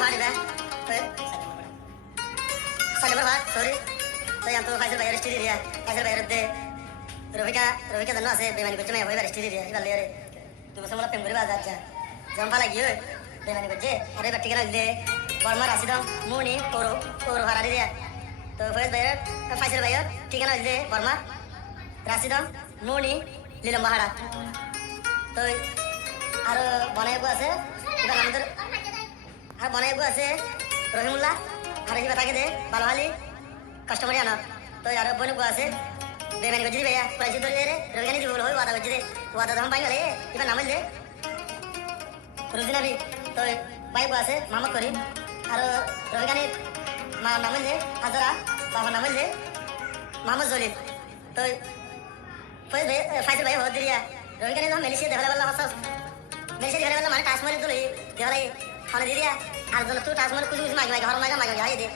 भाड़ी बे साले पर भाग सॉरी तो यहाँ तो फाइजल भाई अरेस्ट दे दिया फाइजल भाई रद्दे रविका दन्नो से बेमानी बच्चे में वही अरेस्ट दे दिया इधर ले रे तू बस मला पेंगुरी बाजार जा जंपा लगी हो बेमानी बच्चे अरे बट्टी के ना दे बर्मा राशिदम मुनी कोरो हरा दिया तो फाइजल भाई ठीक है ना दे बर्मा राशिदम मुनी लीलम बहाड़ा तो আর বনাইবু আছে এবার আমাদের আর বনাইবু আছে রহিমুল্লাহ আর এবার তাকে দে ভালোহালি কাস্টমার আনা তো আর বনাইবু আছে বেমানি গজি ভাইয়া প্রাইস ধরে রে রবিগানি দিব হই ওয়াদা গজি দে ওয়াদা দাম পাই গেলে এবার নামাল দে রুজিনাবি তো বাইবু আছে মামা করি আর রবিগানি মা নামাল দে হাজারা বাবা নামাল দে মোহাম্মদ জলিল তো ফাইজল ভাই হদ দিয়া রবিগানি নাম মেলিশিয়া দেখালা বললা হাসাস मेरे से घर वाला मारे टास्क मारे तो ले देवाला ये खाना दे दिया आज दोनों तू टास्क मारे कुछ मांगे घर मांगे ये दे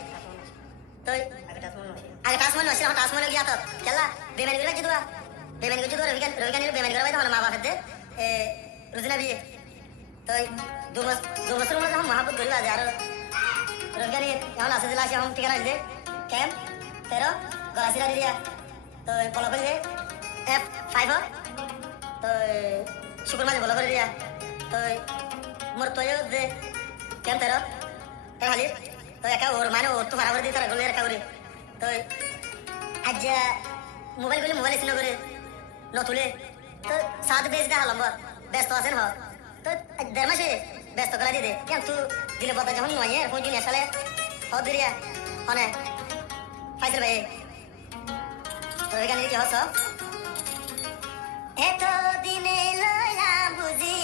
तो आगे टास्क मारे नसीब टास्क मारे गया तो चला बेमानी कर जितवा रविकान बेमानी करवाई तो हमारा माँ बाप दे रुजना भी तो दो मसरूम में हम वहाँ पर गरीब आज यार रविकान यहाँ लासे दिला से हम ठिकाना दे कैम तेरो गलासीरा दे दिया तो बोलो कर दे F5 तो शुक्र माजे बोलो कर दिया तो मोर तो ये दे क्या तेरा क्या हाली तो क्या और माने और तो बराबर दी तेरा गोले रखा उरी तो आज मोबाइल इस नगरे न तुले तो साथ बेच दे हालंबर बेस्ट तो आसन हो तो दरमा से बेस्ट तो करा दी दे क्या तू दिले बता जहन नहीं है फोन जी नेशनल है हो दिया होने फाइजल भाई तो ये क्या नहीं क्या हो सब এতো দিনে লয়া বুঝি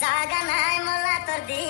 জাগা নাই মলা তোর দি